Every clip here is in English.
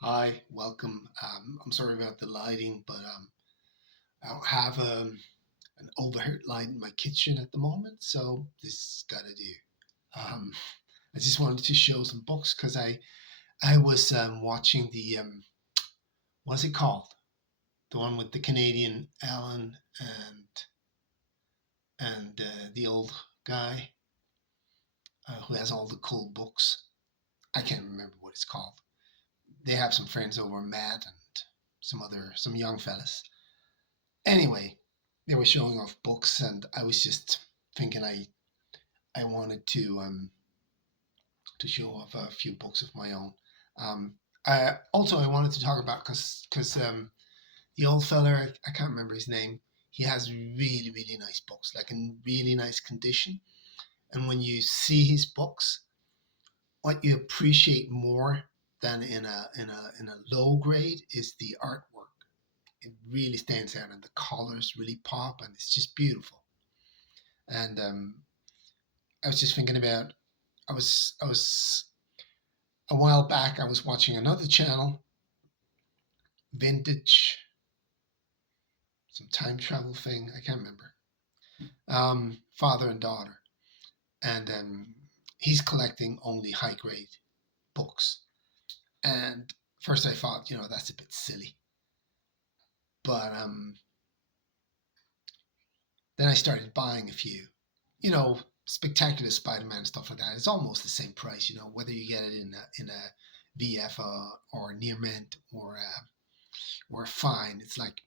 Hi, welcome. I'm sorry about the lighting, but I don't have an overhead light in my kitchen at the moment, so this got to do. Um, I just wanted to show some books because I was watching the what's it called? The one with the Canadian Alan and the old guy who has all the cool books. I can't remember what it's called. They have some friends over, Matt and some young fellas. Anyway, they were showing off books, and I was just thinking I wanted to show off a few books of my own. Um, I wanted to talk about because the old fella, I can't remember his name. He has really nice books, like in really nice condition. And when you see his books, what you appreciate more than in a low grade is the artwork. It really stands out, and the colors really pop, and it's just beautiful. And I was just thinking about I was a while back I was watching another channel, vintage, some time travel thing. I can't remember. Father and daughter, and he's collecting only high grade books. And first I thought, that's a bit silly, but then I started buying a few. You know, Spectacular Spider-Man stuff like that. It's almost the same price. Whether you get it in a VF or near mint or fine. It's like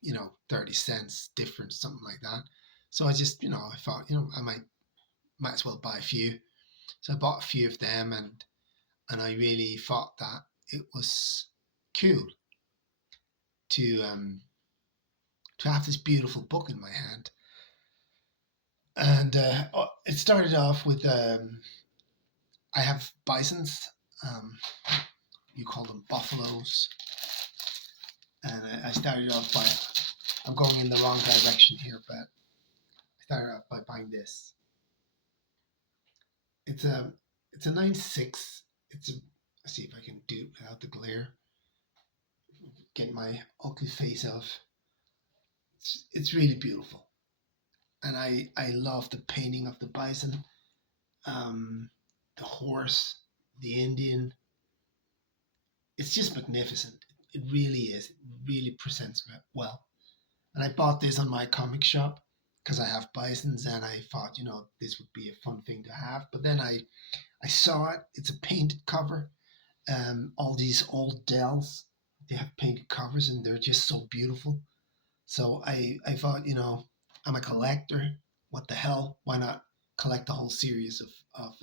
30 cents difference, something like that. So I just I thought I might as well buy a few. So I bought a few of them, and I really thought that it was cool to to have this beautiful book in my hand. And it started off with I have bisons. Um, you call them buffaloes. And I started off by I'm going in the wrong direction here, but I started off by buying this. It's a it's a 9.6. Let's see if I can do it without the glare. Get my ugly face off. It's really beautiful, and I love the painting of the bison, the horse, the Indian. It's just magnificent. It really is. It really presents well. And I bought this on my comic shop because I have bisons, and I thought this would be a fun thing to have. But then I saw it. It's a painted cover. All these old Dells, they have painted covers, and they're just so beautiful. So I thought, I'm a collector. What the hell? Why not collect the whole series of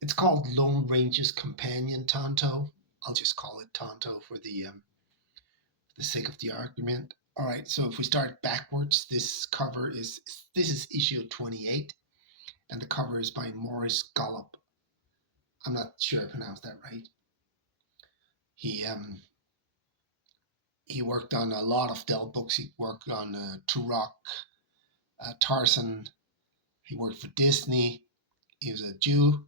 it's called Lone Ranger's Companion Tonto. I'll just call it Tonto for the sake of the argument. All right, so if we start backwards, this is issue 28, and the cover is by Morris Gollop. I'm not sure I pronounced that right. He he worked on a lot of Dell books. He worked on Turok, Tarzan. He worked for Disney. He was a Jew,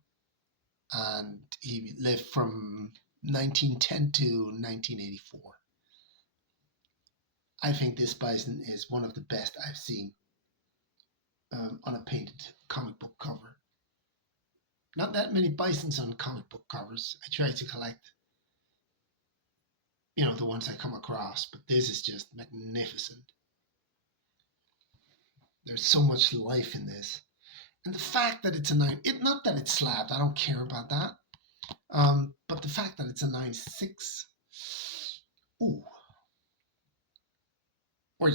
and he lived from 1910 to 1984. I think this bison is one of the best I've seen on a painted comic book cover. Not that many bisons on comic book covers. I try to collect, the ones I come across, but this is just magnificent. There's so much life in this. And the fact that it's a nine, not that it's slabbed, I don't care about that. But the fact that it's a 9.6, ooh, or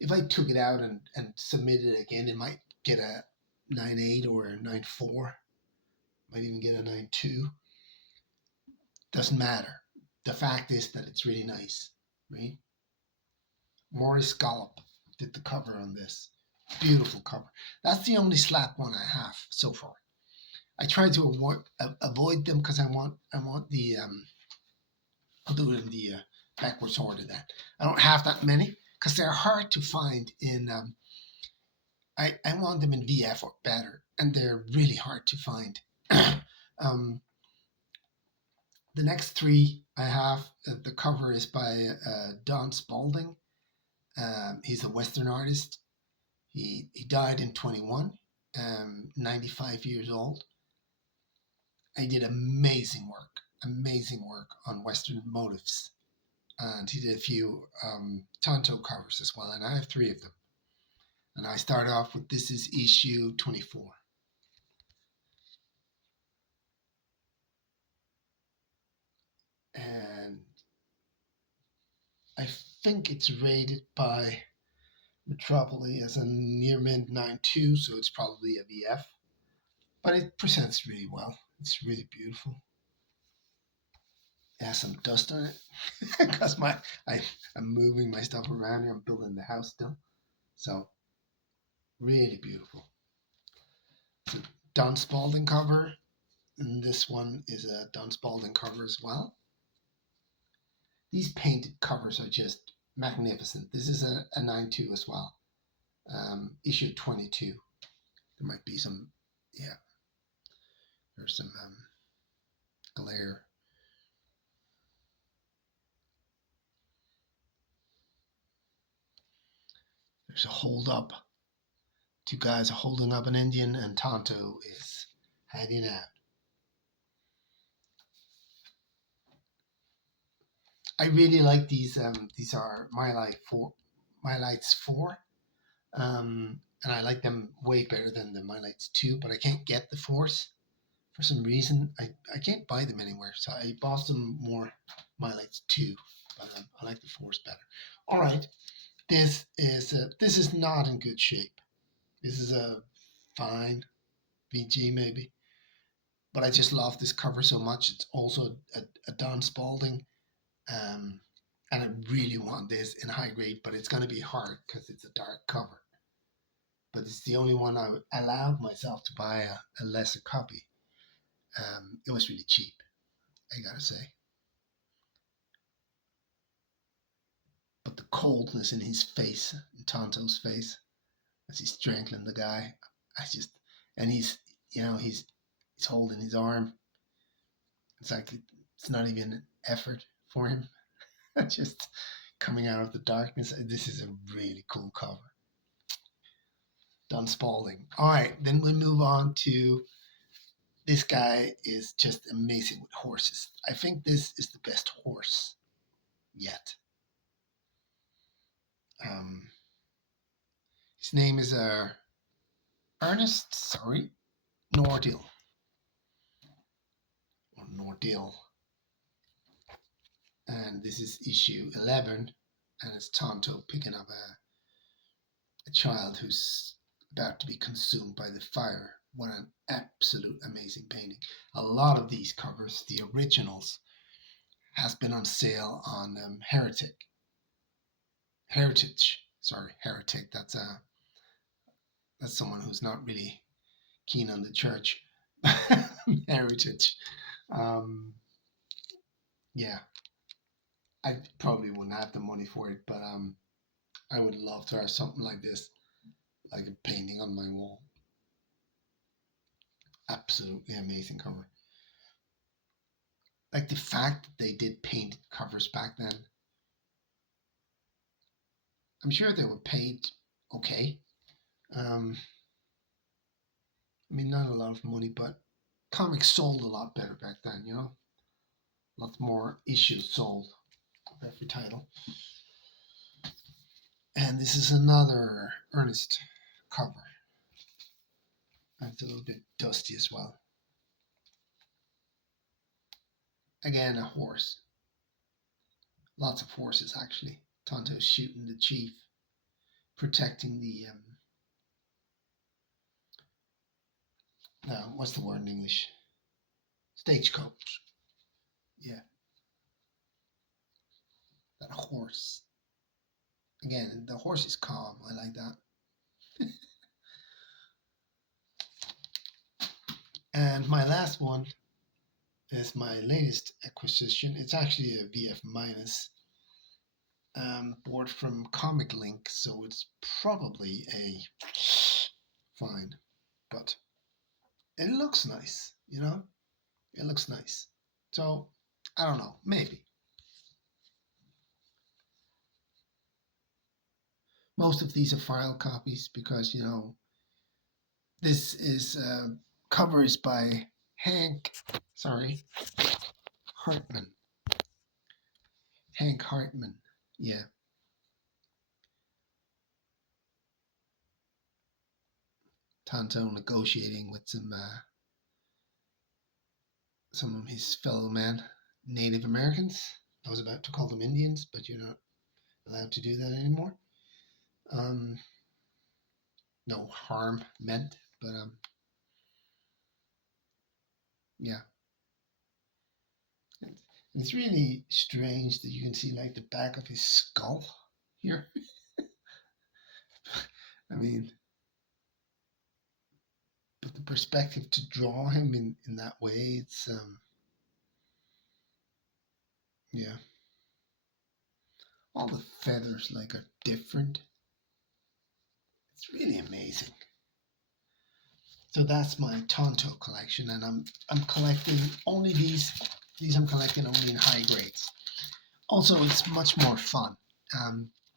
if I took it out and submitted it again, it might get a 9.8 or a 9.4, might even get a 9.2. Doesn't matter. The fact is that it's really nice, right? Morris Gollop did the cover on this. Beautiful cover. That's the only slap one I have so far. I try to avoid them because I want the I'll do it in the backwards order. That I don't have that many because they're hard to find in. I want them in VF or better, and they're really hard to find. um, The next three I have, the cover is by Don Spalding. He's a Western artist. He died in 21, 95 years old. He did amazing work on Western motifs. And he did a few Tonto covers as well, and I have three of them. And I start off with this is issue 24. And I think it's rated by Metropolis as a near mint 9.2, so it's probably a VF. But it presents really well. It's really beautiful. It has some dust on it because I'm moving my stuff around here. I'm building the house still, so really beautiful. It's a Don Spalding cover, and this one is a Don Spalding cover as well. These painted covers are just magnificent. This is a 9.2 as well, issue 22. There might be some, yeah, there's some glare. There's a hold up. Two guys are holding up an Indian, and Tonto is hanging out. I really like these. These are My Lights 4, and I like them way better than the My Lights 2. But I can't get the 4s for some reason. I can't buy them anywhere, so I bought some more My Lights 2. But I like the 4s better. All right, this is not in good shape. This is a fine VG maybe, but I just love this cover so much. It's also a Don Spalding. And I really want this in high grade, but it's going to be hard because it's a dark cover. But it's the only one I allowed myself to buy a lesser copy. It was really cheap, I gotta say. But the coldness in his face, in Tonto's face, as he's strangling the guy, I just, and he's holding his arm. It's like it's not even an effort for him. Just coming out of the darkness. This is a really cool cover. Don Spalding. All right, then we move on to this guy is just amazing with horses. I think this is the best horse yet. Um, his name is Ernest, Nordil. Or Nordil. And this is issue 11, and it's Tonto picking up a child who's about to be consumed by the fire. What an absolute amazing painting. A lot of these covers, the originals, has been on sale on Heretic. That's someone who's not really keen on the church. Heritage. Um, yeah, I probably wouldn't have the money for it, but I would love to have something like this, like a painting on my wall. Absolutely amazing cover. Like the fact that they did painted covers back then. I'm sure they were paid okay. Um, I mean, not a lot of money, but comics sold a lot better back then, a lot more issues sold of every title. And this is another Ernest cover. And it's a little bit dusty as well. Again, a horse. Lots of horses, actually. Tonto's shooting the chief, protecting the what's the word in English? Stagecoach. Yeah, that horse. Again, the horse is calm. I like that. And my last one is my latest acquisition. It's actually a VF minus board from Comic Link, so it's probably a fine, but it looks nice. It looks nice. So I don't know, maybe. Most of these are file copies because, this is covers by Hank, sorry, Hartman. Hank Hartman. Yeah. Tonto negotiating with some of his fellow men, Native Americans. I was about to call them Indians, but you're not allowed to do that anymore. Um, no harm meant, but yeah. And it's really strange that you can see like the back of his skull here. I mean, but the perspective to draw him in that way, it's yeah. All the feathers like are different. It's really amazing. So that's my Tonto collection, and I'm collecting only these. These I'm collecting only in high grades. Also, it's much more fun.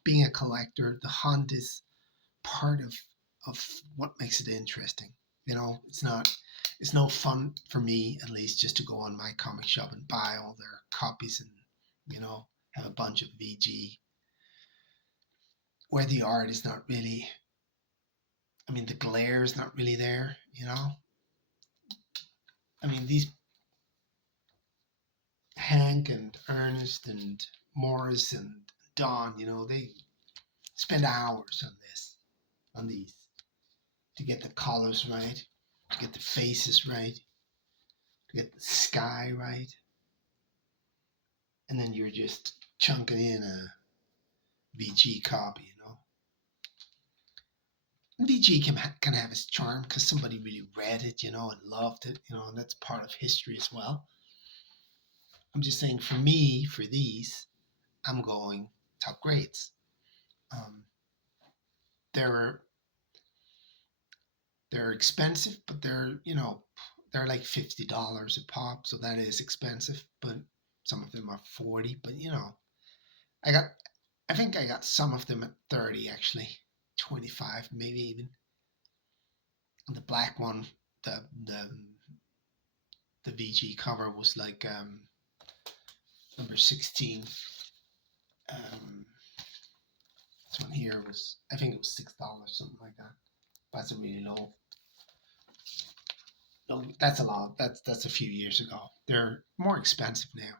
Being a collector, the hunt is part of what makes it interesting. It's no fun for me at least just to go on my comic shop and buy all their copies and have a bunch of VG where the art is not really. I mean, the glare is not really there. I mean, these Hank and Ernest and Morris and Don, they spend hours on these, to get the colors right, to get the faces right, to get the sky right, and then you're just chunking in a VG copy. And VG can have its charm because somebody really read it, and loved it, and that's part of history as well. I'm just saying, for me, for these, I'm going top grades. Um, they're they're expensive, but they're like $50 a pop, so that is expensive. But some of them are 40. But I got I think I got some of them at 30 actually, 25 maybe even. And the black one, the VG cover was like number 16. Um, this one here was, I think it was $6, something like that. That's a really low. No, that's a lot. That's a few years ago. They're more expensive now.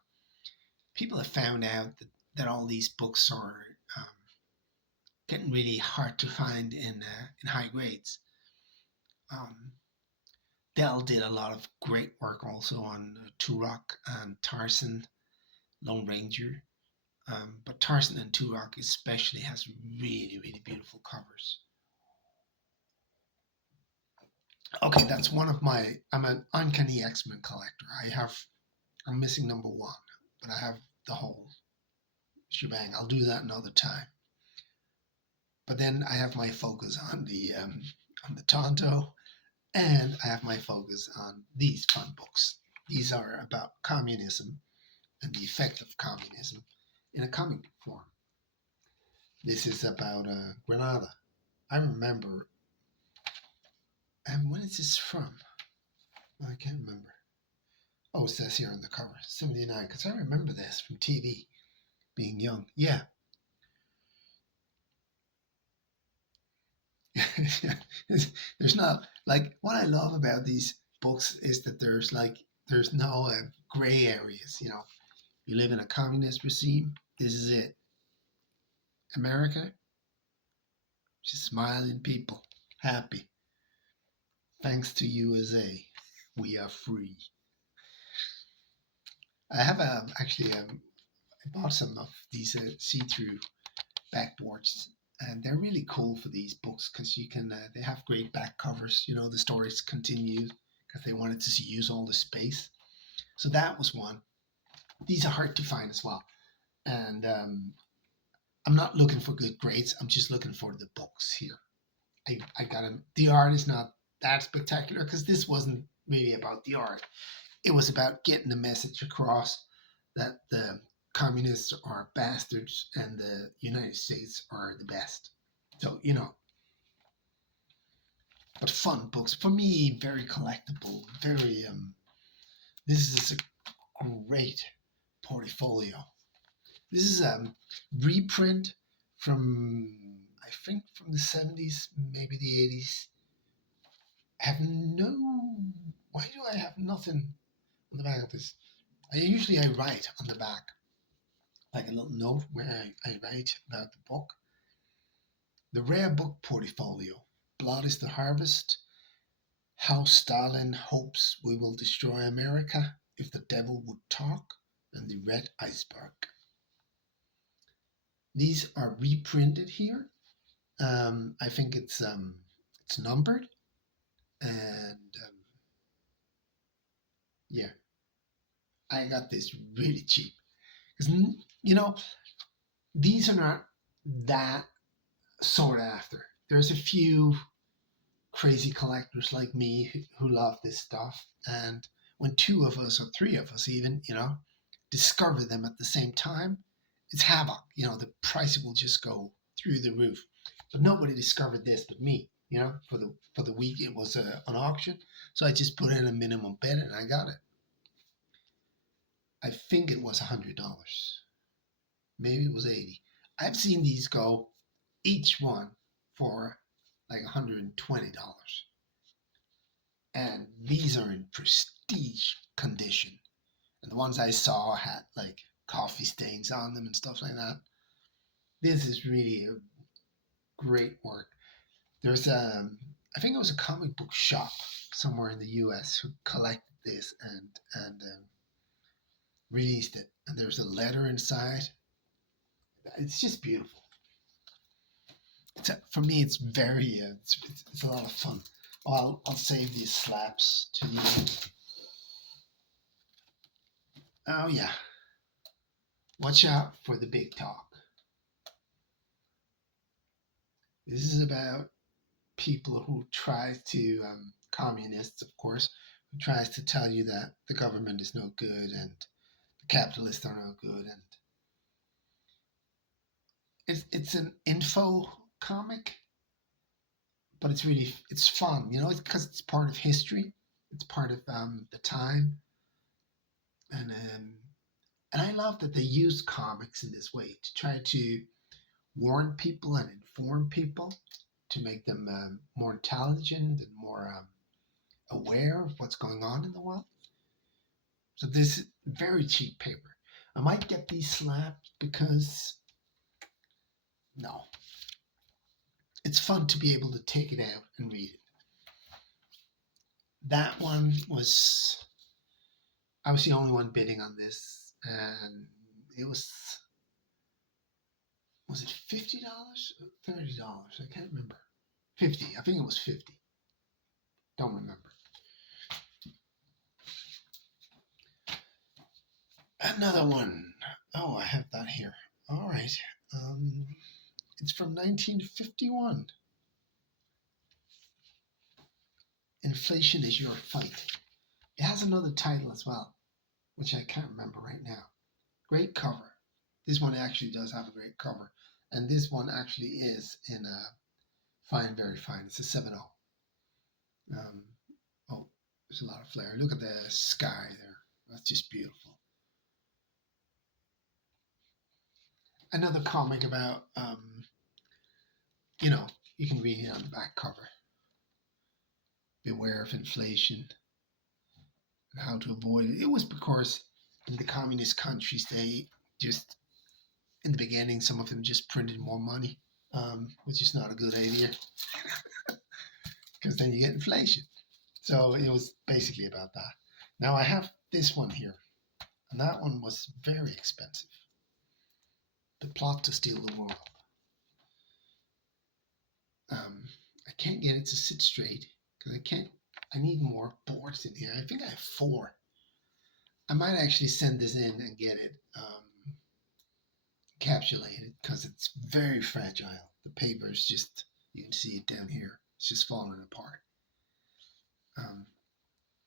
People have found out that all these books are getting really hard to find in high grades. Um, Dell did a lot of great work also on Turok and Tarzan, Lone Ranger. But Tarzan and Turok especially has really, really beautiful covers. Okay, that's one of my. I'm an Uncanny X-Men collector. I'm missing number one, but I have the whole shebang. I'll do that another time. But then I have my focus on the Tonto, and I have my focus on these fun books. These are about communism and the effect of communism in a comic book form. This is about Grenada. I remember. And when is this from? I can't remember. Oh, it says here on the cover, 79, because I remember this from TV, being young. Yeah. There's not, like, what I love about these books is that there's no gray areas. You live in a communist regime, this is it. America, just smiling people, happy. Thanks to USA, we are free. I have actually I bought some of these see-through backboards, and they're really cool for these books because they have great back covers. The stories continue because they wanted to use all the space. So that was one. These are hard to find as well, and I'm not looking for good grades. I'm just looking for the books here. I got them. The art is not that spectacular because this wasn't really about the art. It was about getting the message across. that the communists are bastards and the United States are the best. So, but fun books. For me, very collectible, very, this is a great portfolio. This is a reprint from, I think, from the 70s, maybe the 80s. I have no, why do I have nothing on the back of this? I write on the back, like a little note where I write about the book. The rare book portfolio. Blood is the harvest. How Stalin hopes we will destroy America if the devil would talk, and the red iceberg. These are reprinted here. I think it's numbered, and yeah, I got this really cheap because these are not that sought after. There's a few crazy collectors like me who love this stuff, and when two of us or three of us even discover them at the same time, it's havoc. The price will just go through the roof. But nobody discovered this but me. For the week it was an auction, so I just put in a minimum bid and I got it. I think it was $100, maybe it was 80. I've seen these go each one for like $120, and these are in prestige condition. And the ones I saw had like coffee stains on them and stuff like that. This is really a great work. There's I think it was a comic book shop somewhere in the U.S. who collected this and released it. And there's a letter inside. It's just beautiful. For me, it's very it's a lot of fun. I'll save these slaps to use. Oh yeah, watch out for the big talk. This is about people who try to communists, of course, who tries to tell you that the government is no good and the capitalists are no good, and it's an info comic, but it's fun, because it's part of history, it's part of the time, and and I love that they use comics in this way to try to warn people and inform people to make them more intelligent and more aware of what's going on in the world. So this is very cheap paper. I might get these slapped because no, it's fun to be able to take it out and read it. That one I was the only one bidding on this, and it was it $50? $30? I can't remember. 50. I think it was 50. Don't remember. Another one. Oh, I have that here. All right. It's from 1951. Inflation is Your Fight. It has another title as well, which I can't remember right now. Great cover. This one actually does have a great cover. And this one actually is in a fine, very fine. It's a 7.0. Oh, there's a lot of flare. Look at the sky there. That's just beautiful. Another comic about, you can read it on the back cover. Beware of inflation and how to avoid it. It was because in the communist countries, they just, in the beginning, some of them just printed more money, which is not a good idea because then you get inflation. So it was basically about that. Now I have this one here, and that one was very expensive. The Plot to Steal the World. I can't get it to sit straight because I need more boards in here. I think I have 4. I might actually send this in and get it encapsulated because it's very fragile. The paper is just, you can see it down here. It's just falling apart.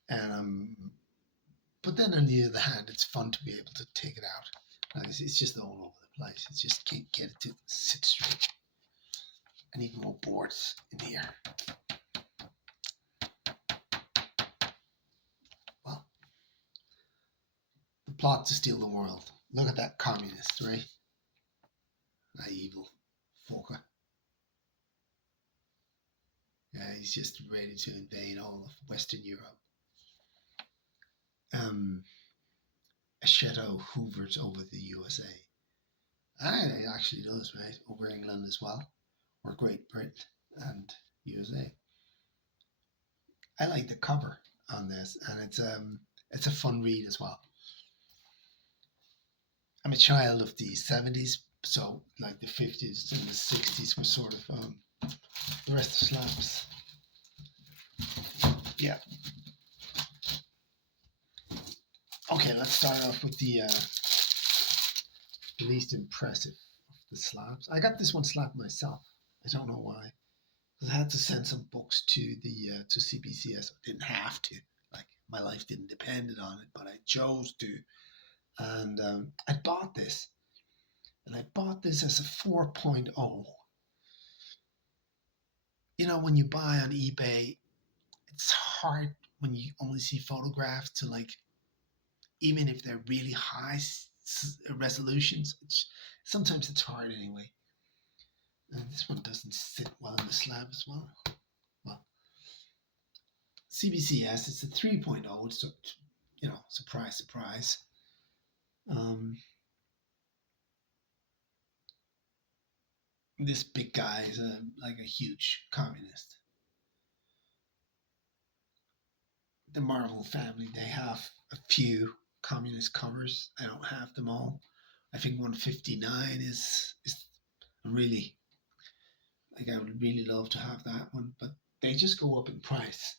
And But then on the other hand, it's fun to be able to take it out. It's just all over the place. It just can't get it to sit straight. I need more boards in here. Well, the plot to steal the world. Look at that communist, right? That evil fucker. Yeah, he's just ready to invade all of Western Europe. A shadow hovers over the USA. And it actually does, right? Over England as well, or Great Britain and USA. I like the cover on this, and it's a fun read as well. I'm a child of the 70s, so like the 50s and the 60s were sort of the rest of slaps. Yeah. Okay, let's start off with the least impressive of the slaps. I got this one slapped myself. I don't know why. Because I had to send some books to the to CBCS. I didn't have to. Like my life didn't depend on it, but I chose to. And I bought this, and I bought this as a 4.0. You know, when you buy on eBay, it's hard when you only see photographs to like, even if they're really high resolutions. Sometimes it's hard anyway. And this one doesn't sit well in the slab as well. Well, CBCS, it's a 3.0. It's, you know, surprise, surprise. This big guy is like a huge communist. The Marvel family, they have a few communist covers. I don't have them all. I think 159 is really, like, I would really love to have that one, but they just go up in price.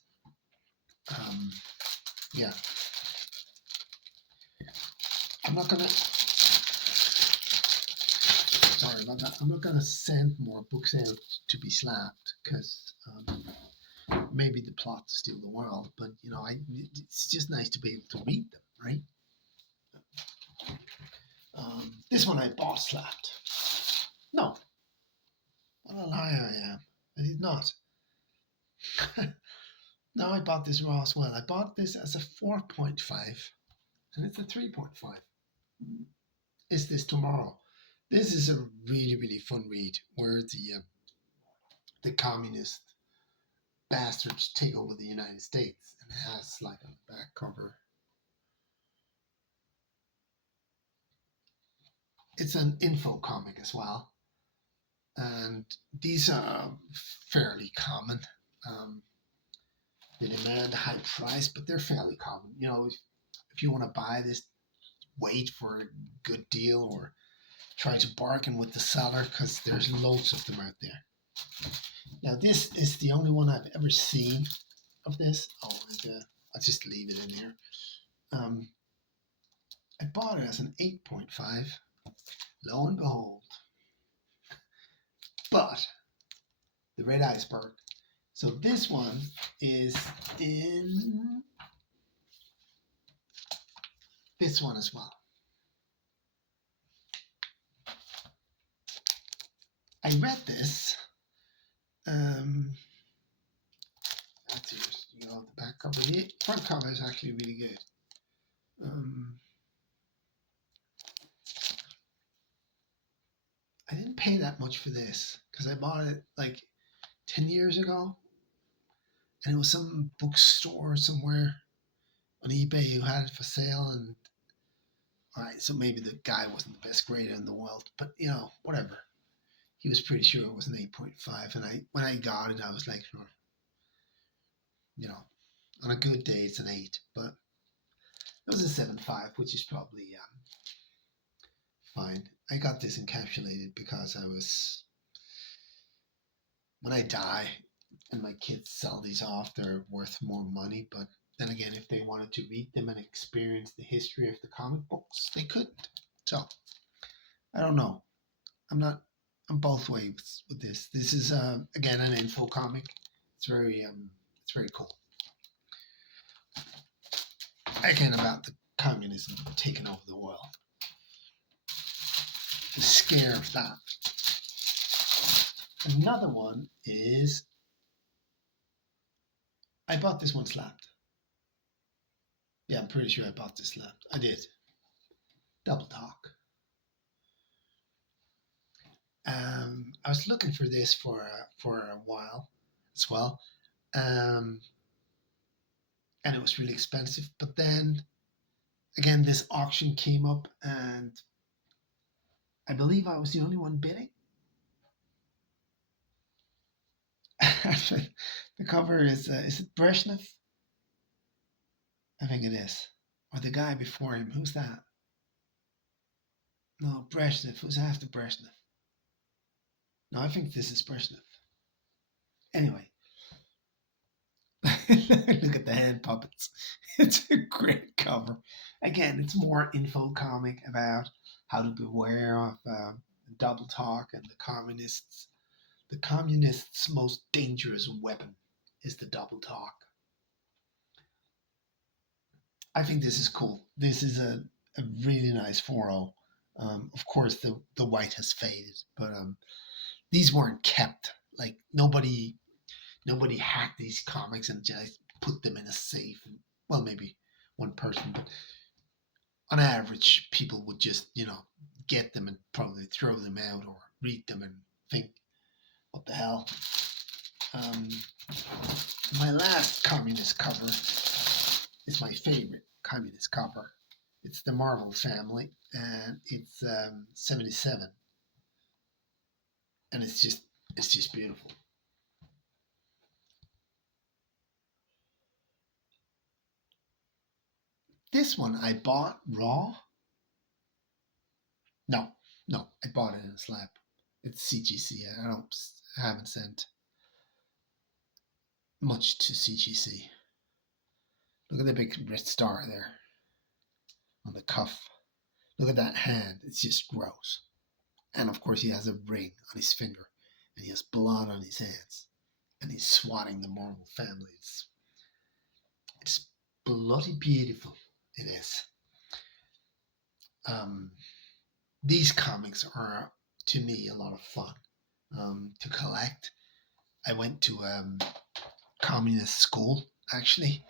Yeah, I'm not gonna. Sorry about that. I'm not gonna send more books out to be slapped because maybe the plot to steal the world, but you know, it's just nice to be able to read them, right? This one I bought slapped. No, what a liar I am. I did not. No, I bought this raw as well. I bought this as a 4.5 and it's a 3.5. Is this tomorrow? This is a really, really fun read where the communist bastards take over the United States, and it has like on the back cover. It's an info comic as well, and these are fairly common. They demand a high price, but they're fairly common. You know, if you want to buy this, wait for a good deal or try to bargain with the seller because there's loads of them out there. Now, this is the only one I've ever seen of this. Oh, and I'll just leave it in here. I bought it as an 8.5. Lo and behold, but the red iceberg. So this one is in this one as well. I read this. That's yours. You know, the back cover. The front cover is actually really good. I didn't pay that much for this because I bought it like 10 years ago, and it was some bookstore somewhere on eBay who had it for sale. And all right, so maybe the guy wasn't the best grader in the world, but you know, whatever. He was pretty sure it was an 8.5, and when I got it, I was like, you know, on a good day it's an 8, but it was a 7.5, which is probably fine. I got this encapsulated because when I die and my kids sell these off, they're worth more money. But then again, if they wanted to read them and experience the history of the comic books, they couldn't. So I don't know. I'm both ways with this. This is again an info comic. It's very cool. again about the communism taking over the world. The scare of that. Another one is I bought this one slapped. Yeah, I'm pretty sure I bought this slapped. I did. Double talk. I was looking for this for a while as well, um, and it was really expensive. But then again, this auction came up, and I believe I was the only one bidding. The cover is it Brezhnev? I think it is, or the guy before him. Who's that? No, Brezhnev. Who's after Brezhnev? No, I think this is Brezhnev. Anyway, look at the hand puppets. It's a great cover. Again, it's more info comic about how to beware of double talk and the communists. The communists' most dangerous weapon is the double talk. I think this is cool. This is a really nice 4.0. Of course, the white has faded, but these weren't kept. Like nobody hacked these comics and just put them in a safe. Well, maybe one person, but on average, people would just get them and probably throw them out or read them and think, "What the hell?" Um, my last communist cover is my favorite communist cover. It's the Marvel family, and it's 77, and it's just beautiful. This one I bought raw. No, no, I bought it in a slab. It's CGC. I haven't sent much to CGC. Look at the big red star there on the cuff. Look at that hand. It's just gross. And of course, he has a ring on his finger, and he has blood on his hands, and he's swatting the Marvel family. It's bloody beautiful. It is. Um, these comics are, to me, a lot of fun to collect. I went to communist school, actually.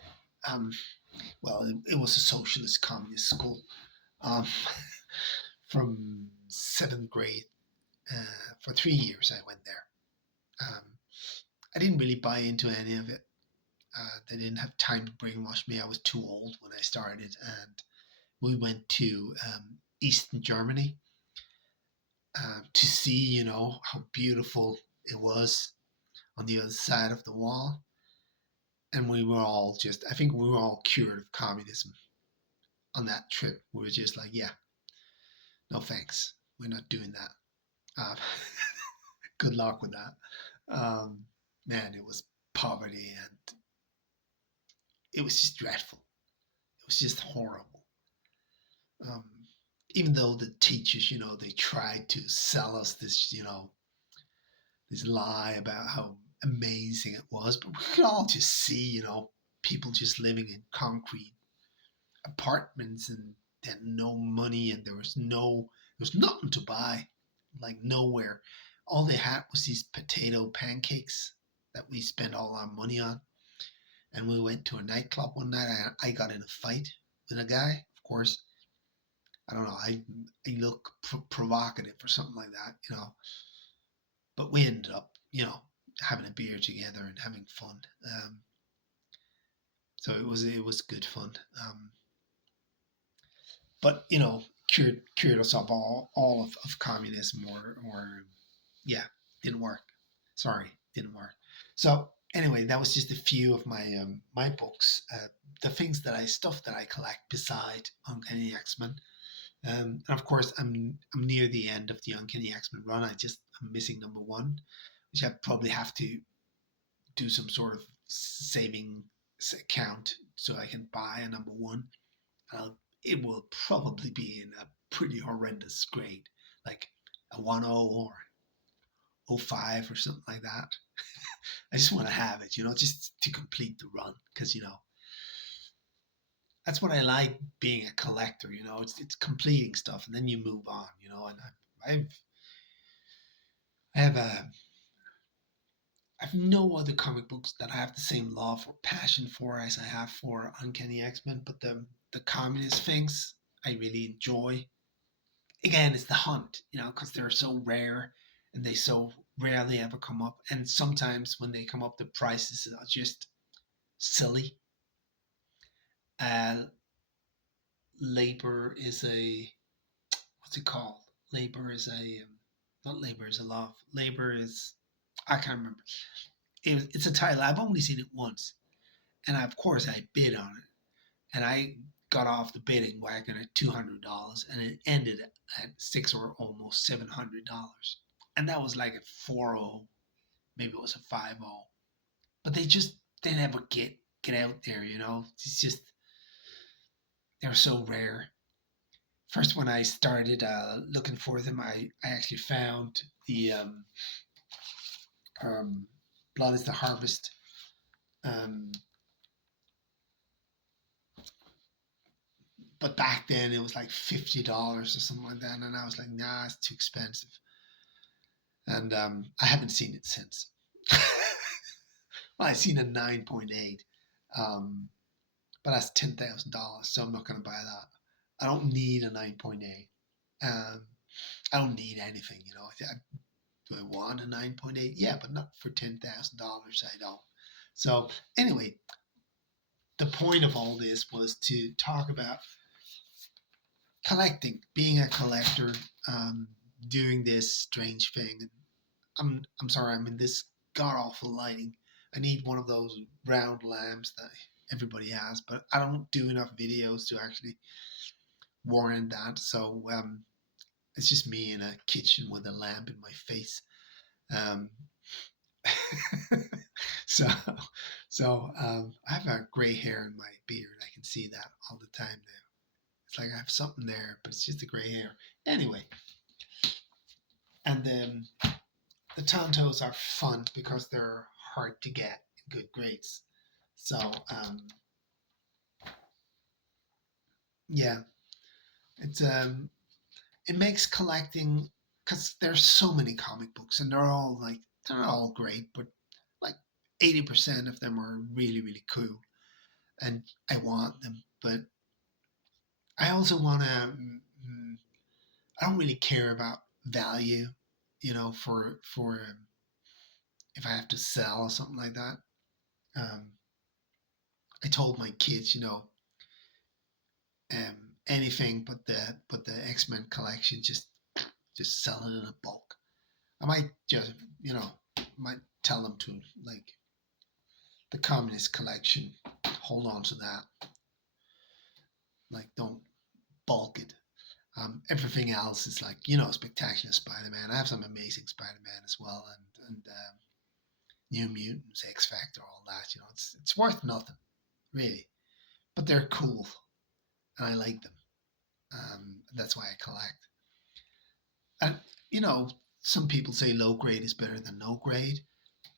Um, well, it was a socialist communist school um, from seventh grade. For 3 years, I went there. Um, I didn't really buy into any of it. They didn't have time to brainwash me. I was too old when I started, and we went to Eastern Germany to see, how beautiful it was on the other side of the wall. And we were all just, I think we were all cured of communism on that trip. We were just like, yeah, no thanks. We're not doing that. Uh, good luck with that. Um, Man, it was poverty and it was just dreadful. It was just horrible. Um, Even though the teachers, they tried to sell us this, this lie about how amazing it was, but we could all just see, people just living in concrete apartments and they had no money and there was nothing to buy, like nowhere. All they had was these potato pancakes that we spent all our money on. And we went to a nightclub one night. I got in a fight with a guy. Of course, I don't know. I look provocative or something like that, But we ended up, having a beer together and having fun. So it was good fun. But cured us of all of communism or yeah, didn't work. Sorry, didn't work. So anyway, that was just a few of my books, the things stuff that I collect beside Uncanny X-Men. And of course, I'm near the end of the Uncanny X-Men run. I'm missing number one, which I probably have to do some sort of saving account so I can buy a number one. It will probably be in a pretty horrendous grade, like a 1.0 or 0.5 or something like that. I just want to have it, just to complete the run because that's what I like being a collector. You know, it's completing stuff, and then you move on. You know, and I have a I've no other comic books that I have the same love or passion for as I have for Uncanny X-Men, but the communist things I really enjoy. Again, it's the hunt, you know, because they're so rare and they so rarely ever come up. And sometimes when they come up, the prices are just silly. Uh, labor is a what's it called? Labor is a not labor is a love. Labor is I can't remember. It's a title. I've only seen it once, and of course I bid on it, and I got off the bidding wagon at $200, and it ended at six or almost $700, and that was like a 4-0, maybe it was a 5-0, but they never get out there, you know. It's just they're so rare. First, when I started looking for them, I actually found the um, Blood is the Harvest. Um, but back then it was like $50 or something like that, and I was like, nah, it's too expensive. And I haven't seen it since. Well, I've seen a 9.8, um, but that's $10,000, so I'm not going to buy that. I don't need a 9.8. Um, I don't need anything, you know. Do I want a 9.8? Yeah, but not for $10,000. I don't. So anyway, the point of all this was to talk about collecting, being a collector, um, doing this strange thing. I'm sorry, I'm in this god awful lighting. I need one of those round lamps that everybody has, but I don't do enough videos to actually warrant that. So it's just me in a kitchen with a lamp in my face. Um, so I have a gray hair in my beard. I can see that all the time now. It's like I have something there, but it's just a gray hair. Anyway, and then the Tontos are fun because they're hard to get in good grades. So yeah, it's it makes collecting because there's so many comic books and they're all great, but like 80% of them are really cool, and I want them. But I also want to. I don't really care about value, you know, for if I have to sell or something like that. Um, I told my kids, you know, anything but the X Men collection, just sell it in a bulk. I might just, you know, might tell them to like the communist collection, hold on to that. Like, don't bulk it. Everything else is like, you know, Spectacular Spider-Man. I have some Amazing Spider-Man as well, and New Mutants, X Factor, all that. You know, it's worth nothing really, but they're cool and I like them. That's why I collect. And you know, some people say low grade is better than no grade,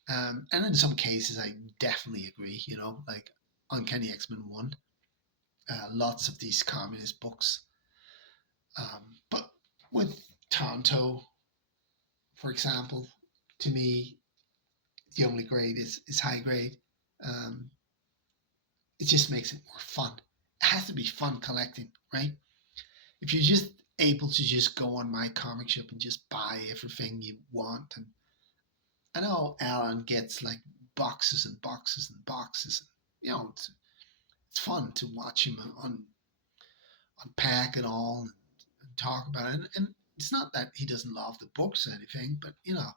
and in some cases, I definitely agree. You know, like Uncanny X-Men 1, lots of these communist books. But with Tonto, for example, to me, the only grade is high grade. Um, it just makes it more fun. It has to be fun collecting, right? If you're just able to just go on my comic shop and just buy everything you want, and I know Alan gets like boxes and boxes and boxes. You know, it's fun to watch him unpack it all and talk about it. And it's not that he doesn't love the books or anything, but you know,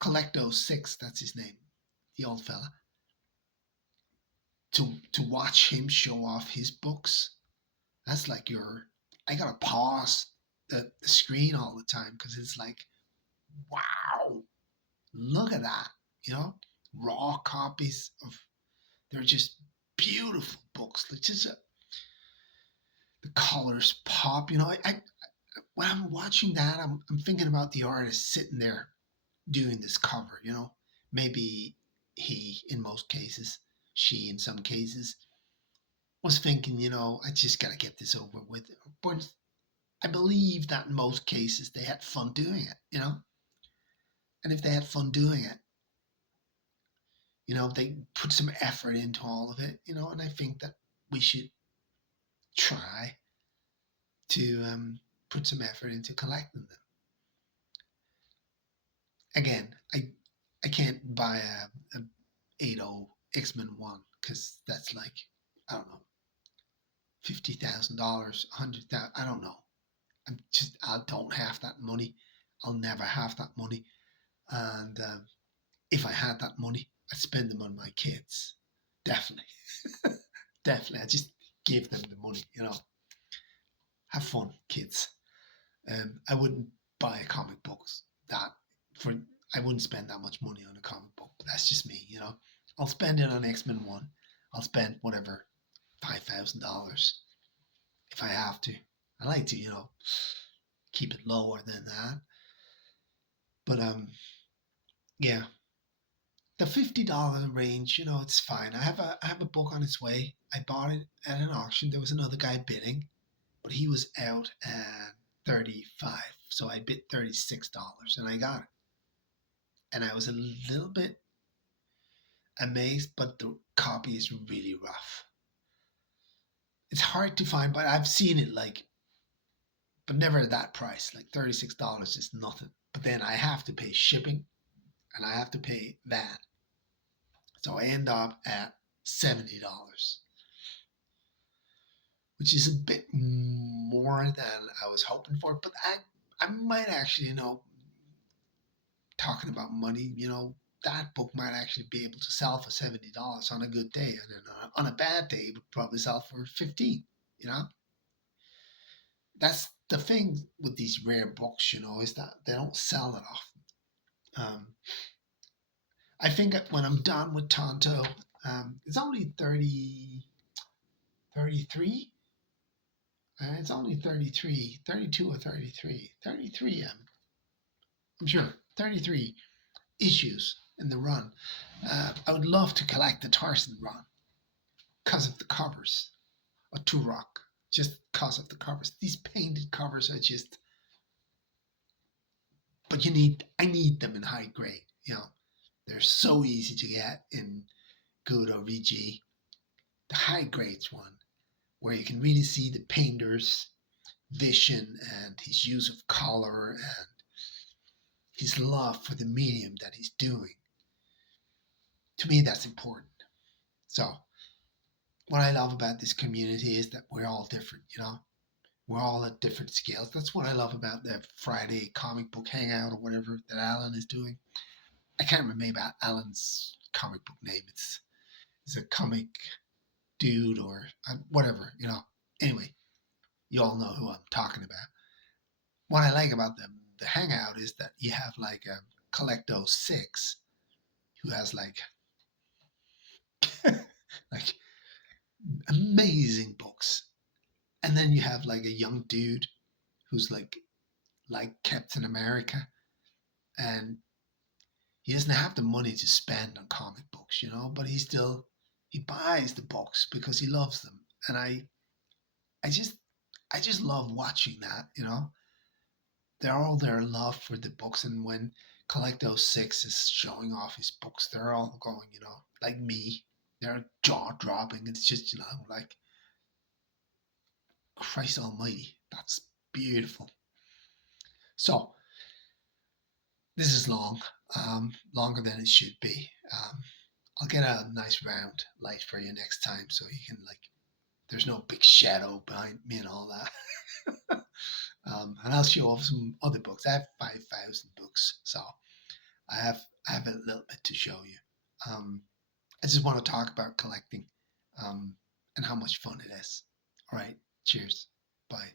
Collecto Six, that's his name, the old fella. To watch him show off his books, that's like I gotta pause the screen all the time because it's like, wow, look at that, you know, raw copies of they're just beautiful books. Like just the colors pop. You know, I when I'm watching that, I'm thinking about the artist sitting there doing this cover. You know, maybe he in most cases, she in some cases, was thinking, I just gotta get this over with. But I believe that in most cases they had fun doing it. And if they had fun doing it, they put some effort into all of it. And I think that we should try to put some effort into collecting them. Again, I can't buy a 80 X-Men 1 because that's like, I don't know, $50,000, 100,000. I don't know. I don't have that money. I'll never have that money. And if I had that money, I'd spend them on my kids. Definitely. Definitely. I just give them the money. Have fun, kids. I wouldn't buy comic books that for I wouldn't spend that much money on a comic book. But that's just me. I'll spend it on X-Men 1. I'll spend whatever, $5,000 if I have to. I like to, keep it lower than that. But yeah, the $50 range, it's fine. I have a book on its way. I bought it at an auction. There was another guy bidding, but he was out at 35. So I bid $36 and I got it. And I was a little bit amazed, but the copy is really rough. It's hard to find, but I've seen it but never at that price. Like $36 is nothing. But then I have to pay shipping and I have to pay that. So I end up at $70, which is a bit more than I was hoping for. But I might actually, talking about money, that book might actually be able to sell for $70 on a good day. And then on a bad day, it would probably sell for 15, you know? That's the thing with these rare books, is that they don't sell it often. I think that when I'm done with Tonto, it's only 33. It's only 33, 32 or 33. 33, I'm sure. 33 issues in the run. I would love to collect the Tarzan run because of the covers. Or Turok, just because of the covers. These painted covers are just. But I need them in high grade. They're so easy to get in Good or VG. The high grades one, where you can really see the painter's vision and his use of color and his love for the medium that he's doing. To me, that's important. So, what I love about this community is that we're all different. We're all at different scales. That's what I love about the Friday comic book hangout or whatever that Alan is doing. I can't remember Alan's comic book name. It's a comic dude or whatever. Anyway, you all know who I'm talking about. What I like about the hangout is that you have like a Collecto 6 who has like like amazing books. And then you have like a young dude who's like Captain America and he doesn't have the money to spend on comic books, but he buys the books because he loves them. And I just I just love watching that. They're all their love for the books and when Collecto 6 is showing off his books, they're all going, like me. They're jaw dropping. It's just, like Christ almighty. That's beautiful. So this is long, longer than it should be. I'll get a nice round light for you next time so you can there's no big shadow behind me and all that. And I'll show off some other books. I have 5,000 books, so I have a little bit to show you. I just want to talk about collecting, and how much fun it is. All right, cheers, bye.